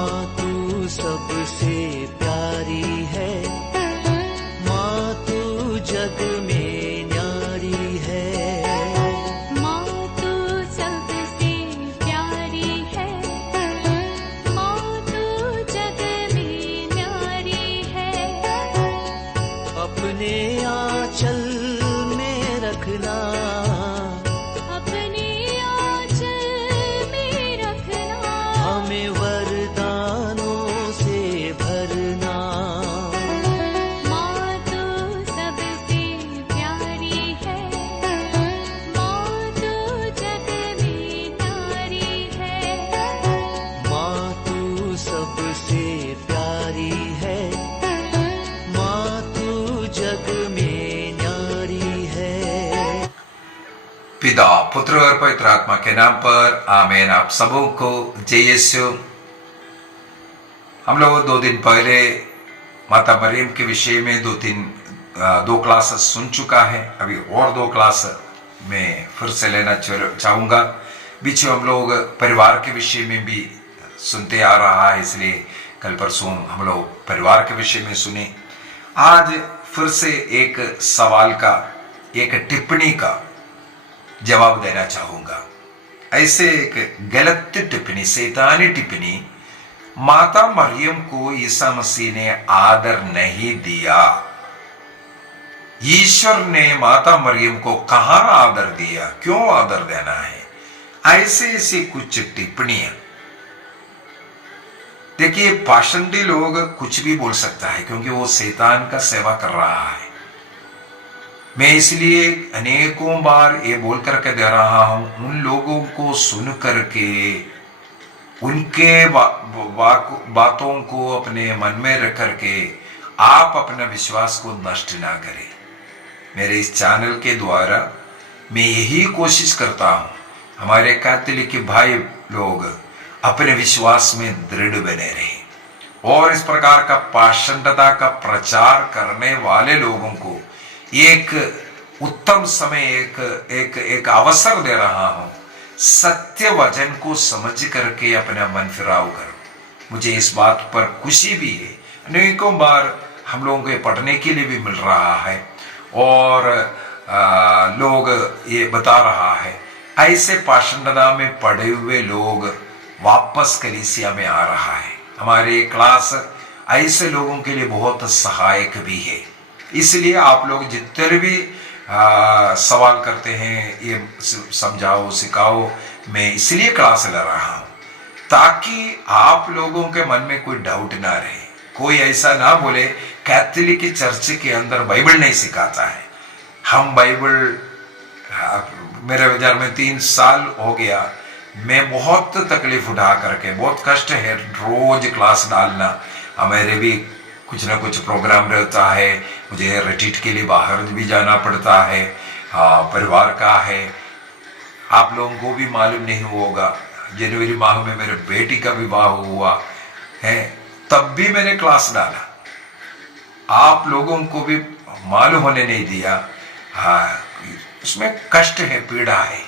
माँ तू सबसे प्यारी है, माँ तू जग में न्यारी है। माँ तू सबसे प्यारी है, माँ तू जग में न्यारी है। अपने आंचल में रखना, अपने आंचल में रखना। हमें वरदानों से भरना। माँ तू सबसे प्यारी है, माँ तू जग में न्यारी है। माँ तू सबसे प्यारी है, माँ तू जग में न्यारी है। पिता, पुत्र और पवित्र आत्मा के नाम पर आमीन। आप सबों को जय यीशु। हम लोग 2 दिन पहले माता मरियम के विषय में दो क्लास सुन चुका है। अभी और 2 क्लास में फिर से लेना चाहूँगा। बीच में हम लोग परिवार के विषय में भी सुनते आ रहा है, इसलिए कल परसों हम लोग परिवार के विषय में सुने। आज फिर से एक सवाल का, एक टिप्पणी का जवाब देना चाहूंगा। ऐसे एक गलत टिप्पणी, शैतानी टिप्पणी, माता मरियम को ईसा मसीह ने आदर नहीं दिया। ईश्वर ने माता मरियम को कहां आदर दिया, क्यों आदर देना है, ऐसे कुछ टिप्पणियां। देखिए, पाषंडी लोग कुछ भी बोल सकता है क्योंकि वो शैतान का सेवा कर रहा है। मैं इसलिए अनेकों बार ये बोल करके दे रहा हूं, उन लोगों को सुन करके उनके बातों को अपने मन में रख करके आप अपना विश्वास को नष्ट ना करें। मेरे इस चैनल के द्वारा मैं यही कोशिश करता हूं, हमारे कैथोलिक भाई लोग अपने विश्वास में दृढ़ बने रहें और इस प्रकार का पाषंडता का प्रचार करने वाले लोगों को एक उत्तम समय, एक अवसर दे रहा हूं, सत्य वचन को समझ करके अपना मन फिराव करो। मुझे इस बात पर खुशी भी है, अनेकों बार हम लोगों को पढ़ने के लिए भी मिल रहा है और लोग ये बता रहा है, ऐसे पाषंडता में पड़े हुए लोग वापस कलीसिया में आ रहा है। हमारे क्लास ऐसे लोगों के लिए बहुत सहायक भी है। इसलिए आप लोग जितने भी सवाल करते हैं, ये समझाओ सिखाओ, मैं इसलिए क्लास ले रहा हूं ताकि आप लोगों के मन में कोई डाउट ना रहे। कोई ऐसा ना बोले कैथोलिक चर्च के अंदर बाइबल नहीं सिखाता है। हम बाइबल, मेरे विचार में 3 साल हो गया, मैं बहुत तकलीफ उठा करके, बहुत कष्ट है रोज क्लास डालना। हमारे भी कुछ ना कुछ प्रोग्राम रहता है, मुझे रिट्रीट के लिए बाहर भी जाना पड़ता है, परिवार का है। आप लोगों को भी मालूम नहीं होगा, जनवरी माह में मेरे बेटी का विवाह हुआ है, तब भी मैंने क्लास डाला, आप लोगों को भी मालूम होने नहीं दिया। उसमें कष्ट है, पीड़ा है।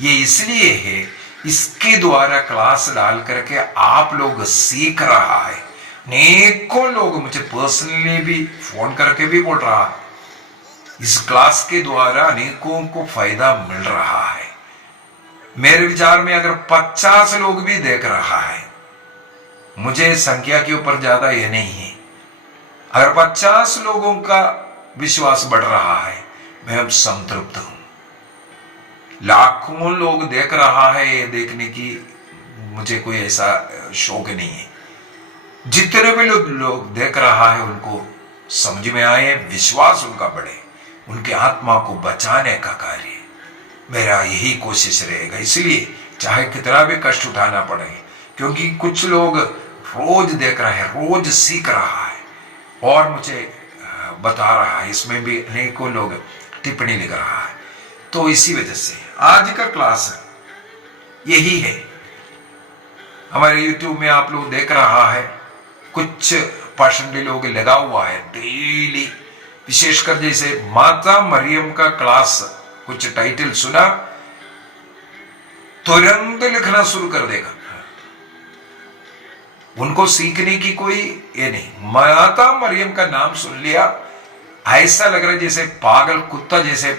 ये इसलिए है, इसके द्वारा क्लास डाल करके आप लोग सीख रहा है। अनेकों लोग मुझे पर्सनली भी फोन करके भी बोल रहा है, इस क्लास के द्वारा अनेकों को फायदा मिल रहा है। मेरे विचार में अगर 50 लोग भी देख रहा है, मुझे संख्या के ऊपर ज्यादा ये नहीं है, अगर 50 लोगों का विश्वास बढ़ रहा है, मैं अब संतृप्त हूं। लाखों लोग देख रहा है, ये देखने की मुझे कोई ऐसा शौक नहीं है। जितने भी लोग देख रहा है, उनको समझ में आए, विश्वास उनका बढ़े, उनके आत्मा को बचाने का कार्य मेरा यही कोशिश रहेगा। इसलिए चाहे कितना भी कष्ट उठाना पड़े, क्योंकि कुछ लोग रोज देख रहे हैं, रोज सीख रहा है और मुझे बता रहा है, इसमें भी अनेकों लोग टिप्पणी लिख रहा है। तो इसी वजह से आज का क्लास यही है। हमारे YouTube में आप लोग देख रहा है, कुछ पाषंडी लोग लगा हुआ है डेली, विशेषकर जैसे माता मरियम का क्लास कुछ टाइटल सुना, तुरंत लिखना शुरू कर देगा। उनको सीखने की कोई ये नहीं। माता मरियम का नाम सुन लिया, ऐसा लग रहा है जैसे पागल कुत्ता जैसे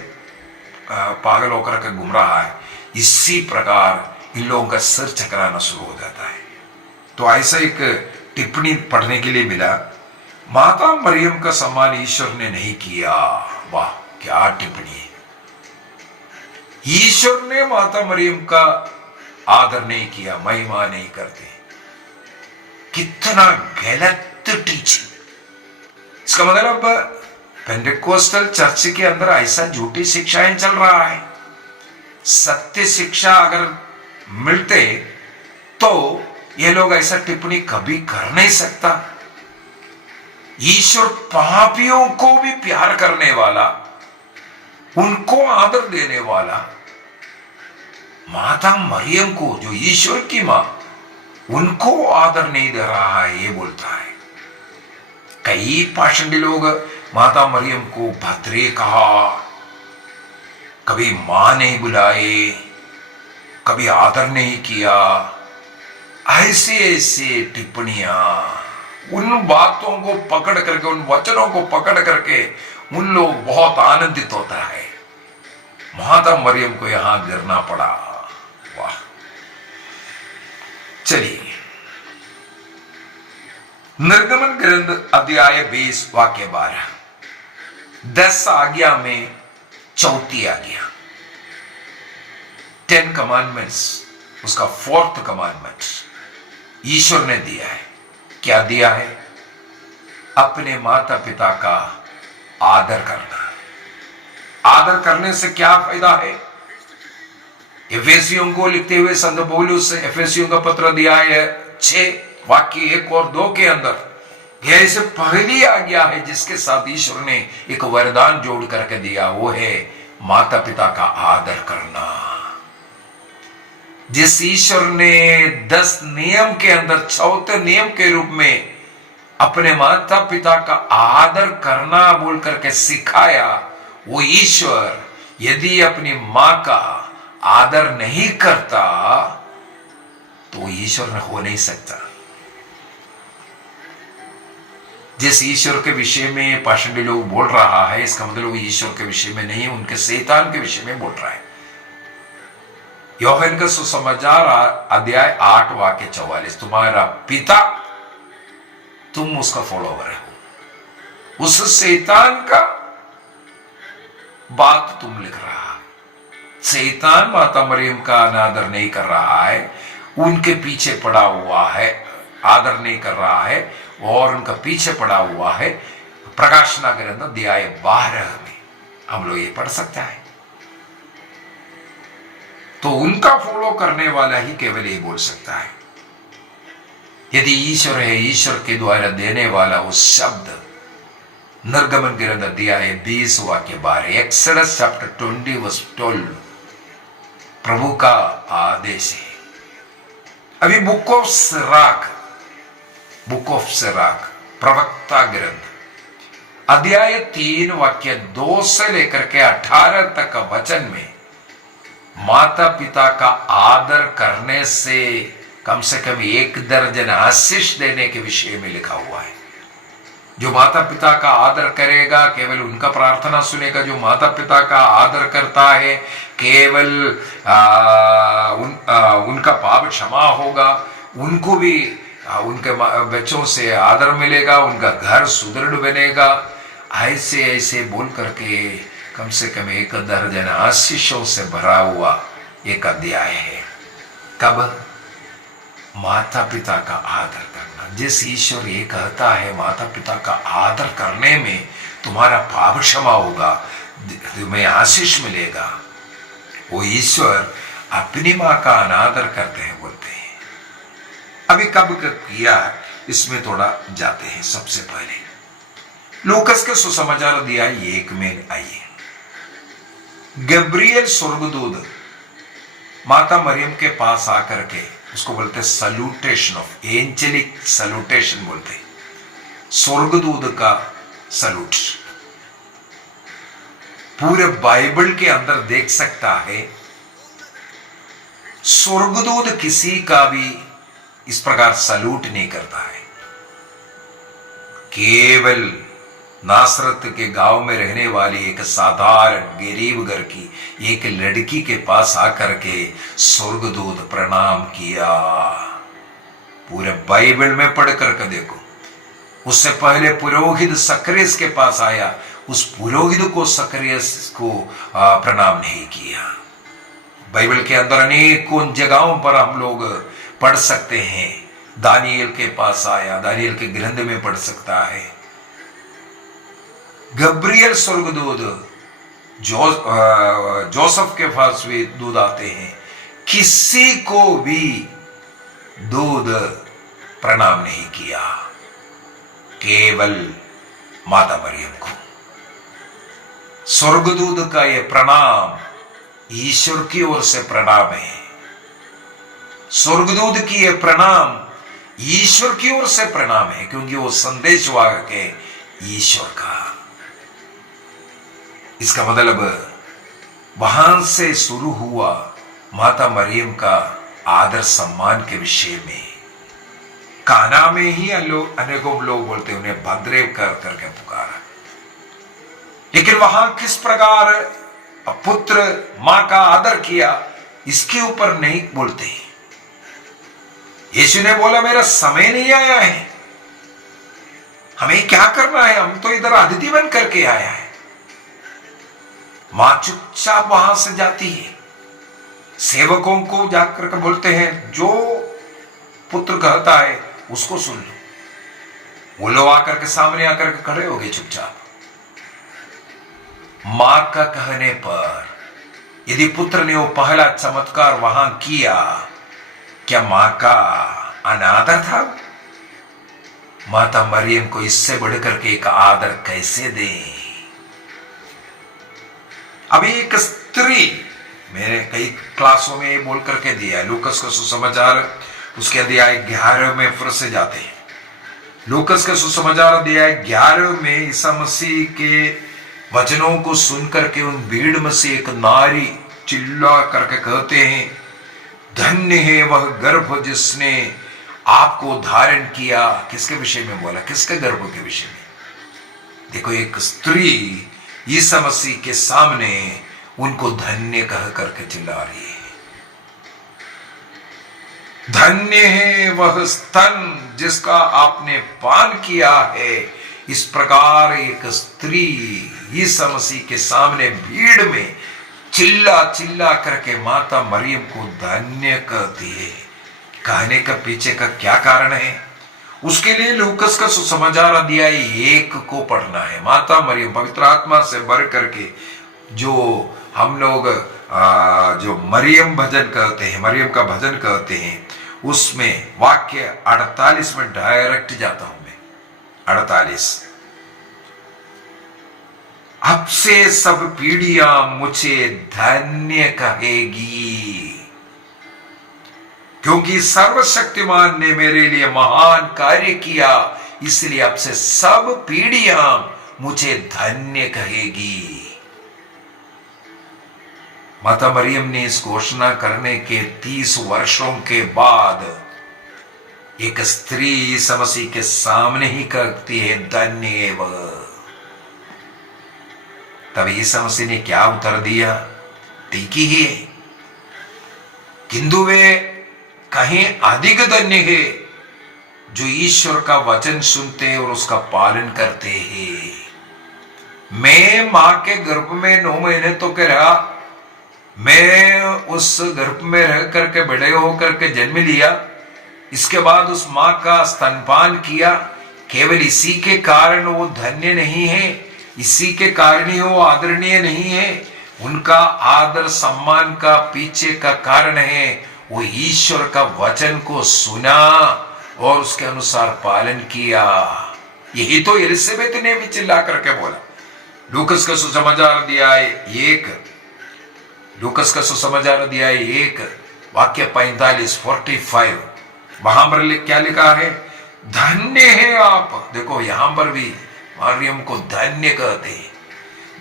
पागल होकर के घूम रहा है, इसी प्रकार इन लोगों का सिर चकराना शुरू हो जाता है। तो ऐसा एक टिप्पणी पढ़ने के लिए मिला, माता मरियम का सम्मान ईश्वर ने नहीं किया। वाह, क्या टिप्पणी है। ईश्वर ने माता मरियम का आदर नहीं किया, महिमा नहीं करते। कितना गलत टीचिंग। इसका मतलब पेंटेकोस्टल चर्च के अंदर ऐसा झूठी शिक्षाएं चल रहा है। सत्य शिक्षा अगर मिलते तो ये लोग ऐसा टिप्पणी कभी कर नहीं सकता। ईश्वर पापियों को भी प्यार करने वाला, उनको आदर देने वाला, माता मरियम को जो ईश्वर की मां, उनको आदर नहीं दे रहा है, ये बोलता है। कई पाषंडी लोग माता मरियम को भद्रे कहा, कभी मां नहीं बुलाए, कभी आदर नहीं किया, ऐसे ऐसे टिप्पणियां, उन बातों को पकड़ करके, उन वचनों को पकड़ करके उन लोग बहुत आनंदित होता है। माता मरियम को यहां गिरना पड़ा। वाह। चलिए, निर्गमन ग्रंथ अध्याय 20 वाक्य 12, 10 आज्ञा में चौथी आज्ञा, 10 कमांडमेंट्स, उसका 4th कमांडमेंट ईश्वर ने दिया है। क्या दिया है? अपने माता पिता का आदर करना। आदर करने से क्या फायदा है? एफेसियों को लिखते हुए संत पौलुस एफेसियों का पत्र दिया है 6 वाक्य 1 और 2 के अंदर। यह ऐसे पहली आज्ञा है जिसके साथ ईश्वर ने एक वरदान जोड़ करके दिया, वो है माता पिता का आदर करना। जिस ईश्वर ने 10 नियम के अंदर 4थे नियम के रूप में अपने माता पिता का आदर करना बोल करके सिखाया, वो ईश्वर यदि अपनी मां का आदर नहीं करता तो ईश्वर हो नहीं सकता। जिस ईश्वर के विषय में पाषंडी लोग बोल रहा है, इसका मतलब वो ईश्वर के विषय में नहीं, उनके शैतान के विषय में बोल रहा है। योहन का सुसमाचार अध्याय 8 वाक्य 44, तुम्हारा पिता, तुम उसका फॉलोवर हो। उस शैतान का बात तुम लिख रहा है। शैतान माता मरियम का अनादर नहीं कर रहा है, उनके पीछे पड़ा हुआ है, आदर नहीं कर रहा है और उनका पीछे पड़ा हुआ है। प्रकाशना ग्रंथ अध्याय 12 में हम लोग ये पढ़ सकता है। तो उनका फॉलो करने वाला ही केवल ये बोल सकता है। यदि ईश्वर है, ईश्वर के द्वारा देने वाला उस शब्द, निर्गमन ग्रंथ अध्याय 20 वाक्य 12, एक्सोडस चैप्टर 20 वर्स 12, प्रभु का आदेश है। अभी बुक ऑफ सिराक प्रवक्ता ग्रंथ अध्याय 3 वाक्य 2 से लेकर के 18 तक का वचन में माता पिता का आदर करने से कम 1 दर्जन आशीष देने के विषय में लिखा हुआ है। जो माता पिता का आदर करेगा केवल उनका प्रार्थना सुनेगा। जो माता पिता का आदर करता है केवल उनका पाप क्षमा होगा, उनको भी उनके बच्चों से आदर मिलेगा, उनका घर सुदृढ़ बनेगा। ऐसे ऐसे बोल करके कम 1 दर्जन आशीषों से भरा हुआ एक अध्याय है। कब? माता पिता का आदर करना। जिस ईश्वर ये कहता है माता पिता का आदर करने में तुम्हारा पाप क्षमा होगा, तुम्हें आशीष मिलेगा, वो ईश्वर अपनी मां का अनादर करते हैं, बोलते हैं। अभी कब किया इसमें थोड़ा जाते हैं। सबसे पहले लूकस के सुसमाचार अध्याय 1 में आइए। गब्रियल स्वर्गदूत माता मरियम के पास आकर के उसको बोलते सल्यूटेशन ऑफ एंजेलिक सल्यूटेशन बोलते, स्वर्गदूत का सल्यूट। पूरे बाइबल के अंदर देख सकता है स्वर्गदूत किसी का भी इस प्रकार सल्यूट नहीं करता है। केवल नासरत के गांव में रहने वाली एक साधारण गरीब घर की एक लड़की के पास आकर के स्वर्गदूत प्रणाम किया। पूरे बाइबल में पढ़ करके देखो, उससे पहले पुरोहित सक्रियस के पास आया, उस पुरोहित को सक्रियस को प्रणाम नहीं किया। बाइबल के अंदर अनेकों जगहों पर हम लोग पढ़ सकते हैं। दानियल के पास आया, दानियल के ग्रंथ में पढ़ सकता है। गब्रियल स्वर्गदूत जोसेफ के पास भी दूध आते हैं, किसी को भी दूध प्रणाम नहीं किया, केवल माता मरियम को। स्वर्गदूत का यह प्रणाम ईश्वर की ओर से प्रणाम है। स्वर्गदूत की यह प्रणाम ईश्वर की ओर से प्रणाम है, क्योंकि वो संदेशवाहक है ईश्वर का। इसका मतलब वहां से शुरू हुआ माता मरियम का आदर सम्मान के विषय में। काना में ही अनेकों लोग बोलते उन्हें भद्रे करके पुकारा, लेकिन वहां किस प्रकार पुत्र मां का आदर किया इसके ऊपर नहीं बोलते। यीशु ने बोला मेरा समय नहीं आया है, हमें क्या करना है, हम तो इधर अतिथि बन करके आया है। मां चुपचाप वहां से जाती है, सेवकों को जाकर के बोलते हैं जो पुत्र कहता है उसको सुन लो। वो लोग आकर के सामने आकर के खड़े हो गए चुपचाप। मां का कहने पर यदि पुत्र ने वो पहला चमत्कार वहां किया, क्या मां का अनादर था? माता मरियम को इससे बढ़कर के एक आदर कैसे दें? अभी एक स्त्री, मैंने कई क्लासों में ये बोल करके दिया है, लूकस का सुसमाचार उसके अध्याय 11 में फिर से जाते हैं। लूकस का सुसमाचार अध्याय 11 में ईसा मसीह के वचनों को सुनकर के उन भीड़ में से एक नारी चिल्ला करके कहते हैं, धन्य है वह गर्भ जिसने आपको धारण किया। किसके विषय में बोला? किसके गर्भ के विषय में? देखो, एक स्त्री ईसा मसीह के सामने उनको धन्य कह करके चिल्ला रही है। धन्य है वह स्तन जिसका आपने पान किया है। इस प्रकार एक स्त्री ईसा मसीह के सामने भीड़ में चिल्ला चिल्ला करके माता मरियम को धन्य कहती है। कहने का पीछे का क्या कारण है? उसके लिए लूकस का सुसमाचार अध्याय 1 को पढ़ना है। माता मरियम पवित्र आत्मा से भर करके जो हम लोग जो मरियम भजन कहते हैं, मरियम का भजन कहते हैं, उसमें वाक्य 48 में डायरेक्ट जाता हूं मैं। 48, अब से सब पीढ़ियां मुझे धन्य कहेगी, क्योंकि सर्वशक्तिमान ने मेरे लिए महान कार्य किया, इसलिए अब से सब पीढ़ियां मुझे धन्य कहेगी। माता मरियम ने इस घोषणा करने के 30 वर्षों के बाद एक स्त्री ईसा मसीह के सामने ही कहती है धन्य है वह। तब ईसा मसीह ने क्या उत्तर दिया? ठीक ही है, किंतु वे कहीं अधिक धन्य है जो ईश्वर का वचन सुनते हैं और उसका पालन करते हैं। मैं मां के गर्भ में 9 महीने तो के रहा, मैं उस गर्भ में रह करके बड़े होकर के जन्म लिया, इसके बाद उस मां का स्तनपान किया। केवल इसी के कारण वो धन्य नहीं है, इसी के कारण ही वो आदरणीय नहीं है। उनका आदर सम्मान का पीछे का कारण है वो ईश्वर का वचन को सुना और उसके अनुसार पालन किया। यही तो एलिजाबेथ ने भी चिल्ला करके बोला। लूकस का सुसमाचार अध्याय 1, लूकस का सुसमाचार अध्याय 1 वाक्य 45 वहां पर क्या लिखा है? धन्य है आप। देखो, यहां पर भी मरियम को धन्य कहते हैं।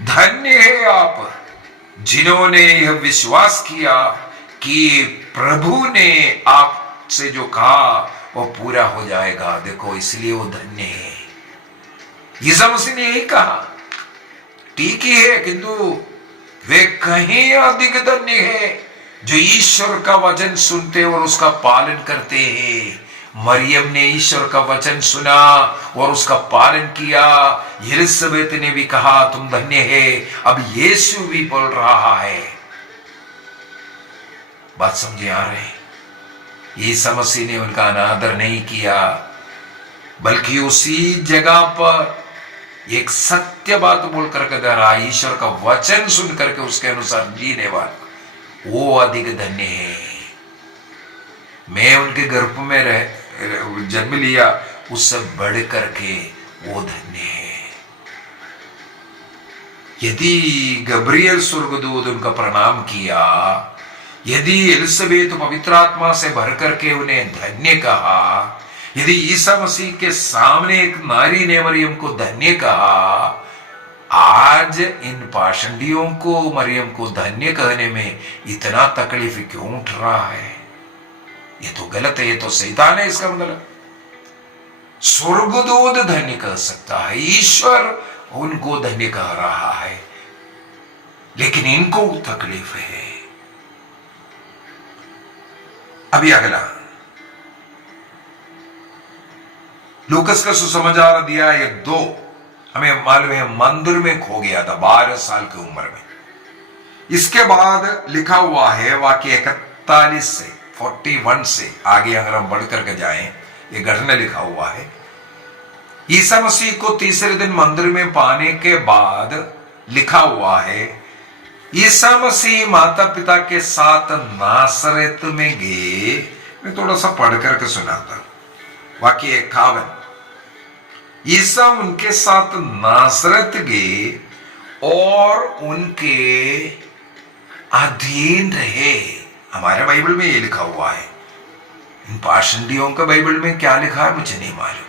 धन्य है आप जिन्होंने यह विश्वास किया कि प्रभु ने आप से जो कहा वो पूरा हो जाएगा। देखो इसलिए वो धन्य है। यीशु मसीह ने यही कहा, ठीक ही है, किंतु वे कहीं अधिक धन्य है जो ईश्वर का वचन सुनते और उसका पालन करते हैं। मरियम ने ईश्वर का वचन सुना और उसका पालन किया। एलिसबेत ने भी कहा तुम धन्य है। अब यीशु भी बोल रहा है। बात समझे आ रहे? यीशु मसीह ने उनका अनादर नहीं किया, बल्कि उसी जगह पर एक सत्य बात बोल करके दे रहा, ईश्वर का वचन सुन करके उसके अनुसार जीने वाला वो अधिक धन्य है। मैं उनके गर्भ में जन्म लिया, उससे बढ़ करके वो धन्य है। यदि गब्रियल स्वर्गदूत उनका प्रणाम किया, यदि एलिसबेत पवित्र आत्मा से भर करके उन्हें धन्य कहा, यदि ईसा मसीह के सामने एक नारी ने मरियम को धन्य कहा, आज इन पाषंडियों को मरियम को धन्य कहने में इतना तकलीफ क्यों उठ रहा है? ये तो गलत है, ये तो शैतान है। इसका मतलब स्वर्गदूत धन्य कह सकता है, ईश्वर उनको धन्य कह रहा है, लेकिन इनको तकलीफ है। अभी अगला लूकस का सुसमाचार दिया ये 2, हमें मालूम है मंदिर में खो गया था 12 साल की उम्र में। इसके बाद लिखा हुआ है वाक्य 41 से 41 से आगे अगर हम बढ़ करके जाएं, ये घटना लिखा हुआ है। ईसा मसीह को तीसरे दिन मंदिर में पाने के बाद लिखा हुआ है, ईसा मसीह माता पिता के साथ नासरत में गए। मैं थोड़ा सा पढ़ करके सुनाता। वाक्य 51, ईसा उनके साथ नासरत गए और उनके अधीन रहे। हमारे बाइबल में ये लिखा हुआ है। इन पाषंडियों का बाइबल में क्या लिखा है मुझे नहीं मालूम।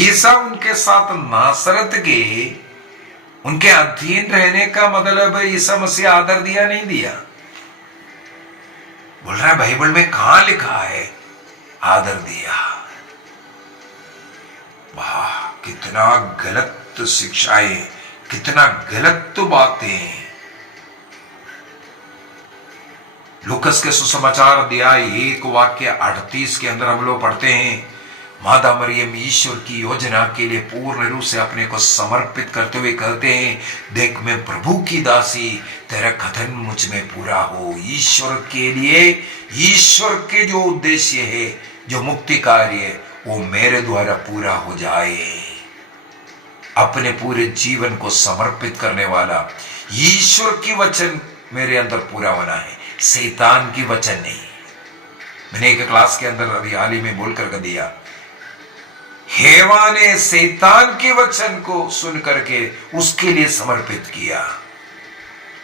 ईसा उनके साथ नासरत गए, उनके अधीन रहने का मतलब ईसा मसीह आदर दिया नहीं दिया? बोल रहा है बाइबल में कहां लिखा है आदर दिया? वाह, कितना गलत शिक्षाएं, कितना गलत बातें। लूकस के सुसमाचार अध्याय 1 वाक्य 38 के अंदर हम लोग पढ़ते हैं, माता मरियम ईश्वर की योजना के लिए पूर्ण रूप से अपने को समर्पित करते हुए कहते हैं, देख मैं प्रभु की दासी, तेरा कथन मुझ में पूरा हो। ईश्वर के लिए, ईश्वर के जो उद्देश्य है, जो मुक्ति कार्य है, वो मेरे द्वारा पूरा हो जाए। अपने पूरे जीवन को समर्पित करने वाला ईश्वर की वचन मेरे अंदर पूरा होना है, शैतान की वचन नहीं। मैंने एक क्लास के अंदर अभी हाल ही में बोल कर दिया, हेवा ने शैतान के वचन को सुन करके उसके लिए समर्पित किया,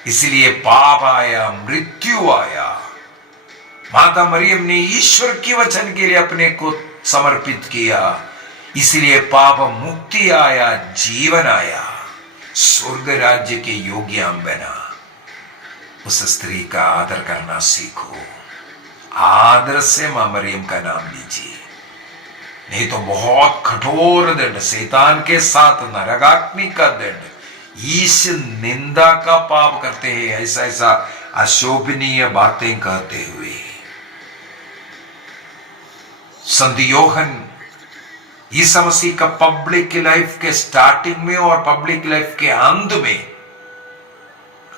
इसलिए पाप आया, मृत्यु आया। माता मरियम ने ईश्वर के वचन के लिए अपने को समर्पित किया, इसलिए पाप मुक्ति आया, जीवन आया, स्वर्ग राज्य के योग्य हम बना। उस स्त्री का आदर करना सीखो। आदर से मां मरियम का नाम लीजिए, नहीं तो बहुत कठोर दंड, शैतान के साथ नरकाग्नि का दंड। ईश निंदा का पाप करते हैं, ऐसा ऐसा अशोभनीय बातें कहते हुए। संत योहन ईसा मसीह का पब्लिक लाइफ के स्टार्टिंग में और पब्लिक लाइफ के अंत में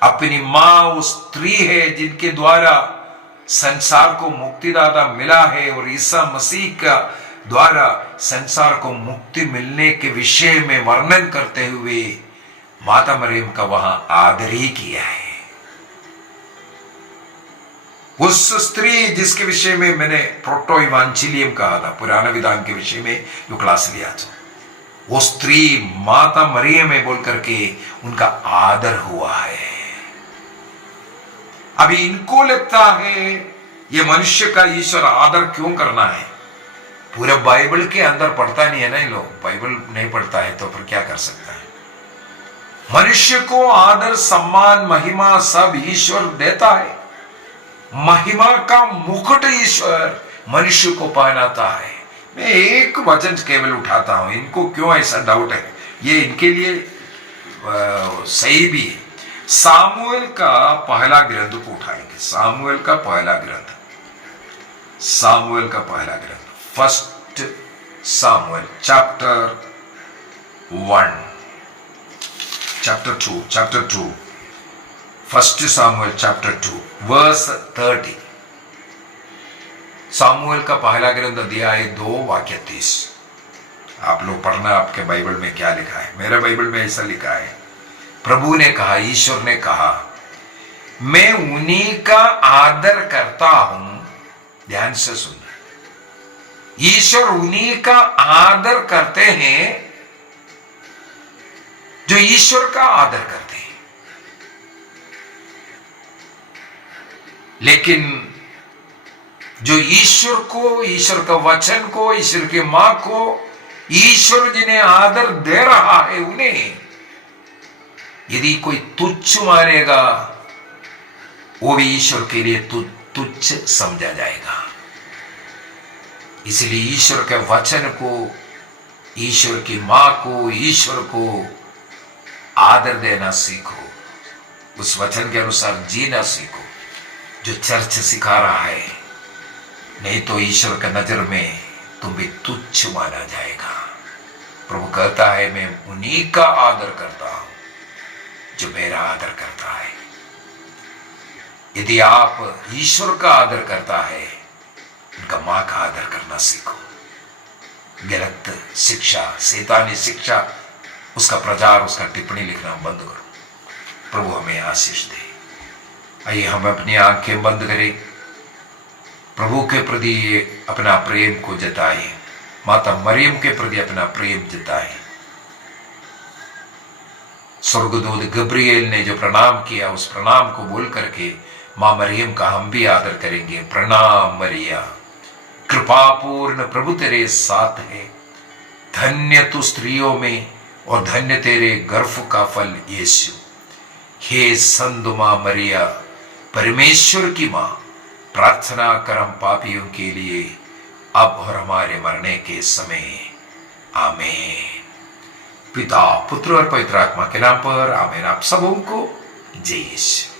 अपनी मां वो स्त्री है जिनके द्वारा संसार को मुक्तिदाता मिला है, और ईसा मसीह का द्वारा संसार को मुक्ति मिलने के विषय में वर्णन करते हुए माता मरियम का वहां आदर ही किया है। उस स्त्री जिसके विषय में मैंने प्रोटो इवांजेलियम कहा था, पुराना विधान के विषय में जो क्लास लिया था, वो स्त्री माता मरियम है बोल करके उनका आदर हुआ है। अभी इनको लगता है ये मनुष्य का ईश्वर आदर क्यों करना है? पूरे बाइबल के अंदर पढ़ता नहीं है ना, इन लोग बाइबल नहीं पढ़ता है तो फिर क्या कर सकता है? मनुष्य को आदर, सम्मान, महिमा सब ईश्वर देता है, महिमा का मुकुट ईश्वर मनुष्य को पहनाता है। मैं एक वचन केवल उठाता हूं, इनको क्यों ऐसा डाउट है, ये इनके लिए सही भी है। सामुएल का पहला ग्रंथ को उठाएंगे, सामुएल का पहला ग्रंथ, सामुएल का पहला ग्रंथ, first Samuel chapter 2, first Samuel chapter 2 verse 30। Samuel का पहला ग्रंथ अध्याय 2 वाक्य 30। आप लोग पढ़ना, आपके बाइबल में क्या लिखा है। मेरे बाइबल में ऐसा लिखा है, प्रभु ने कहा, ईश्वर ने कहा, मैं उन्हीं का आदर करता हूं। ध्यान से सुनना, ईश्वर उन्हीं का आदर करते हैं जो ईश्वर का आदर करते हैं। लेकिन जो ईश्वर को, ईश्वर का वचन को, ईश्वर की मां को ईश्वर जिन्हें आदर दे रहा है, उन्हें यदि कोई तुच्छ मानेगा, वो भी ईश्वर के लिए तुच्छ समझा जाएगा। इसलिए ईश्वर के वचन को, ईश्वर की मां को, ईश्वर को आदर देना सीखो, उस वचन के अनुसार जीना सीखो जो चर्च सिखा रहा है। नहीं तो ईश्वर का नजर में तुम भी तुच्छ माना जाएगा। प्रभु कहता है, मैं उन्हीं का आदर करता हूं जो मेरा आदर करता है। यदि आप ईश्वर का आदर करता है, उनका मां का आदर करना सीखो। गलत शिक्षा, शैतानी शिक्षा, उसका प्रचार, उसका टिप्पणी लिखना बंद करो। प्रभु हमें आशीष दे। आइए हम अपनी आंखें बंद करें, प्रभु के प्रति अपना प्रेम को जताएं, माता मरियम के प्रति अपना प्रेम जताएं। स्वर्गदूत गब्रिएल ने जो प्रणाम किया, उस प्रणाम को बोल करके मां मरियम का हम भी आदर करेंगे। प्रणाम मरिया, कृपापूर्ण प्रभु तेरे साथ है, धन्य तू स्त्रियों में और धन्य तेरे गर्भ का फल यीशु। हे संत मां मरिया, परमेश्वर की मां, प्रार्थना कर हम पापियों के लिए, अब और हमारे मरने के समय। आमीन। पिता, पुत्र और पवित्र आत्मा के नाम पर आमीन। आप सबों को जय यीशु।